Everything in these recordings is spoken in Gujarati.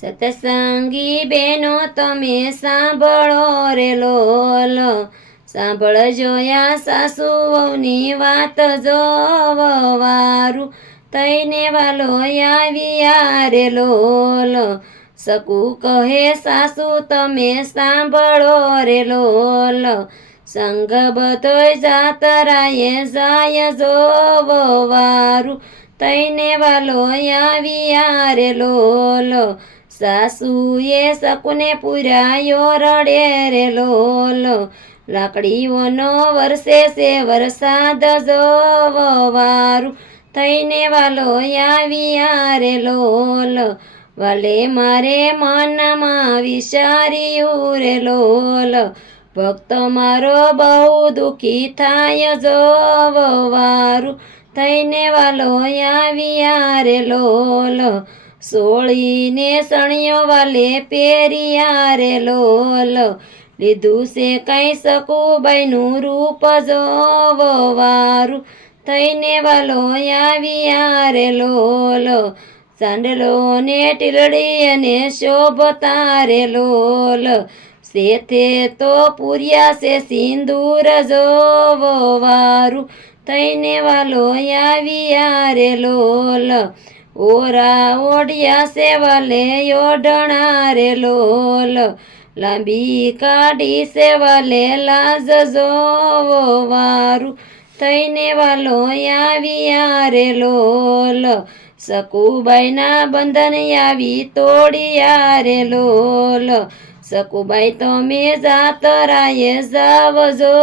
સત્સંગી બેનો તમે સાંભળો રે લોલ, સાંભળજો યા સાસુ વહુની વાત જો વારું તઈને વાલો આવ્યા રે લોલ. સકુ કહે સાસુ તમે સાંભળો રે લોલ, સંગ બધોય જાતરાએ જાય જો વારું તઈને વાલો આવ્યા રે લોલ. સાસુએ સકુને પુરાયો રડે રે લોલ, લાકડીઓનો વરસે છે વરસાદ જો વારું થઈને વાલો આવ્યા રે લોલ. વાલે મારે મનમાં વિચાર્યું રે લોલ, ભક્ત મારો બહુ દુઃખી થાય જો વારું થઈને વાલો આવ્યા રે લોલ. સોળીને સણિયો વાલે પહેર્યા રે લોલ, લીધું છે કઈ સકુબાઈનું રૂપ જો વારું થઈને વાલો આવ્યા રે લોલ. ચાંદલો ને ટીલડી અને શોભતા રે લોલ, શેથે તો પૂર્યા છે સિંદૂર જો વારું થઈને વાલો આવ્યા રે લોલ. ઓરા ઓઢિયા છે વાલે ઓઢણા રે લોલ, લાંબી કાઢી છે વાલે લાજ જો વારું થઈને વાલો આવ્યા રે લોલ. સકુબાઈના બંધન આવી તોડિયા રે લોલ, સકુબાઈ તમે જાતરાએ જાવ જો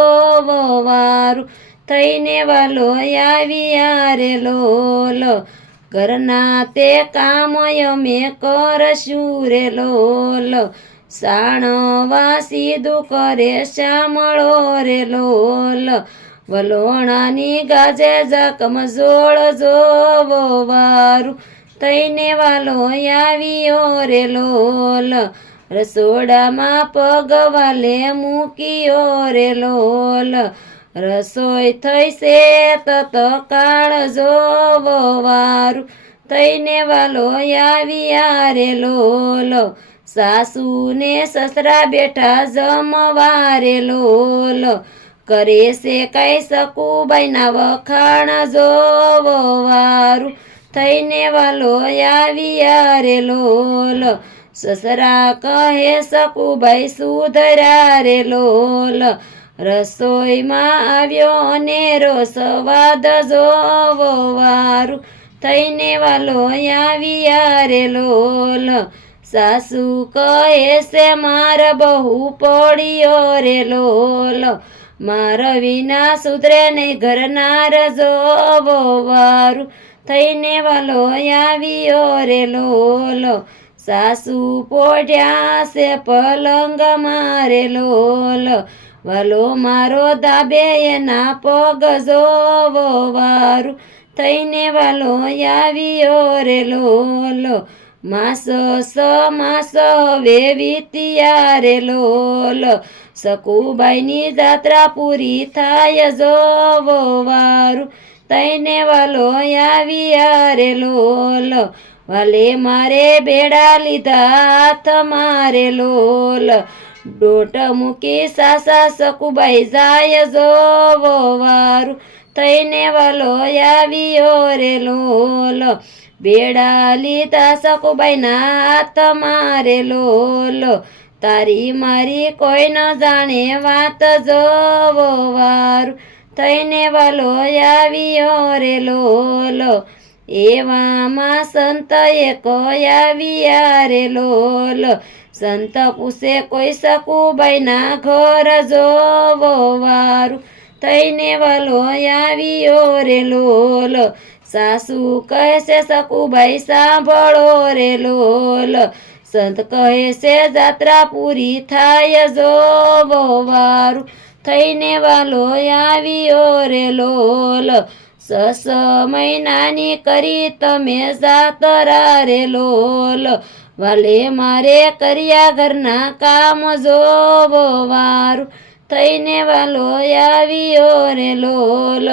વારું થઈને વાલો આવ્યા રે લોલ. ઘરના તે કામ અમે કરશું રે લોલ, સાણવા સીધું કરે શામળો રે લોલ. વલોણાની ગાજે જકમ જોળ જો વારું થઈને વાલો આવ્યો રે લોલ. રસોડામાં પગ વાલે મૂક્યો રે લોલ, રસોઈ થઈ છે તત્કાળ જો વારું થઈને વાલો આવ્યા રે લોલ. સાસુને સસરા બેઠા જમવા રે લોલ, કરે છે કઈ સકુબાઈના વખાણ જો વારું થઈને વાલો આવ્યા રે લોલ. સસરા કહે સકુબાઈ સુધર્યા રે લોલ, રસોઈમાં આવ્યો અનેરો સ્વાદ જો વારું થઈને વાલો આવ્યા રે લોલ. સાસુ કહે છે માર બહુ પડ્યો રે લોલ, માર વિના સુધરે નહીં ઘરનાર જો વારું થઈને વાલો આવ્યો રે લોલ. સાસુ પોઢ્યા છે પલંગ મારે લોલ, વાલો મારો દાબે એના પગ જો વારું થઈને વાલો આવ્યો રે લોલ. માસો માસ વેવીતિયા રે લોલ, સકુબાઈની જાત્રા પૂરી થાય જો વારું થઈને વાલો આવ્યા રે લોલ. વાલે મારે બેડા લીધા હાથ મારે લોલ, ડોટ મૂકી સાસા સકુબાઈ જાય જો વારું થઈને વાલો આવ્યો રે લોલ. બેડા લીધા સકુબાઈના હાથ મારે લોલ, તારી મારી કોઈ ન જાણે વાત જો વારું થઈને વાલો આવ્યો રે લોલ. એવામાં સંત એક આવ્યા રે લોલ, સંત પૂછે કોઈ સકુબાઈના ઘર જો વારું થઈને વાલો આવ્યો રે લોલ. સાસુ કહે છે સકુબાઈ સાંભળો રે લોલ, સંત કહે છે જાત્રા પૂરી થાય જો વારું થઈને વાલો આવ્યો રે લોલ. 6 મહિનાની કરી તમે જાતરા રે લોલ, વાલે મારે કર્યા ઘરના કામ જો વારું થઈને વાલો આવ્યો રે લોલ.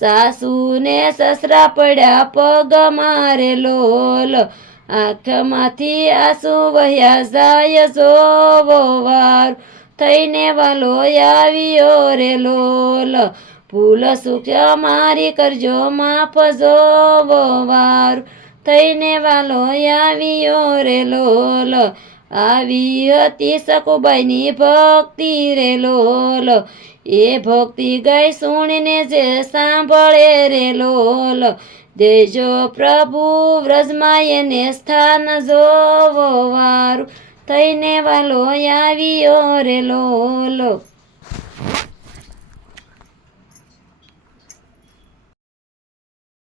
સાસુને સસરા પડ્યા પગ મારે લોલ, આંખમાંથી આંસુ વહ્યા જાય જોવો વાર થઈને વાલો આવ્યો રે લોલ ભૂલ સુખ્ય મારી કરજો માફ જોવો વાર થઈને વાલો આવ્યો રે લોલ આવી હતી સકુબાઈની ભક્તિ રે લોલ એ ભક્તિ ગઈ સુણીને જે સાંભળે રે લોલ દેજો પ્રભુ વ્રજમાં એને સ્થાન જોવો વારું થઈને વાલો આવ્યો રે લોલ